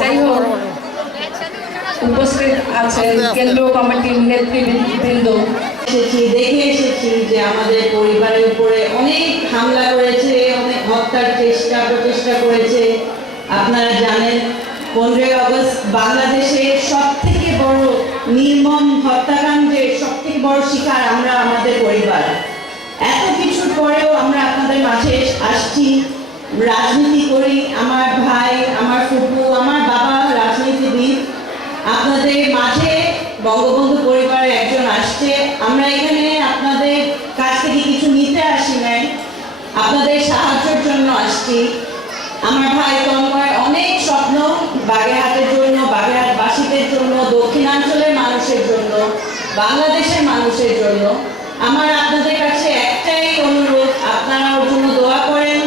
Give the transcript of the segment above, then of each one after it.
মানে উপস্থিত আছেন কেন্দ্রীয় কমিটির নেতৃবৃন্দ। এসেছি দেখে এসেছি যে আমাদের পরিবারের উপরে অনেক হামলা করেছে অনেক হত্যার চেষ্টা প্রচেষ্টা করেছে। আপনারা জানেন পনেরোই অগস্ট বাংলাদেশের সব থেকে বড় নির্মম হত্যাকাণ্ড বড় শিকার আমরা আমাদের পরিবার। এত কিছুর পরেও আমরা আপনাদের মাঝে আসছি, রাজনীতি করি, আমার ভাই, আমার ফুপু, আমার বাবা রাজনীতিবিদ। আপনাদের মাঝে বঙ্গবন্ধু পরিবারের একজন আসছে। আমরা এখানে আপনাদের কাছ থেকে কিছু নিতে আসি নাই। আপনাদের সাহায্যের জন্য আসছি। আমার ভাই তন্ময় অনেক স্বপ্ন, বাগেরহাটের জন্য, বাগেরহাটবাসীদের জন্য বাংলাদেশের মানুষের জন্য আমার আপনাদের কাছে একটাই অনুরোধ আপনারা ওর জন্য দোয়া করেন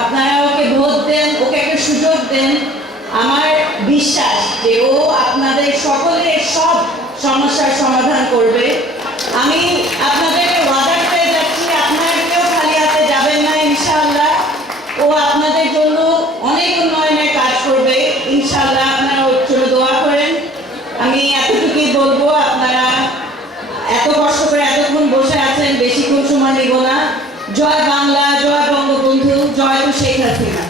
আপনারা ওকে ভোট দেন, ওকে একটা সুযোগ দেন। আমার বিশ্বাস যে ও আপনাদের সকলের সব সমস্যার সমাধান করবে। আমি আপনাদেরকে ওয়াদার পেয়ে যাচ্ছি, আপনারা কেউ খালি হাতে যাবেন না, ইনশাআল্লাহ। ও আপনাদের জন্য অনেক উন্নয়নের এত কষ্ট করে এতক্ষণ বসে আছেন, বেশিক্ষণ সময় নেব না। জয় বাংলা, জয় বঙ্গবন্ধু, জয় শেখ হাসিনা।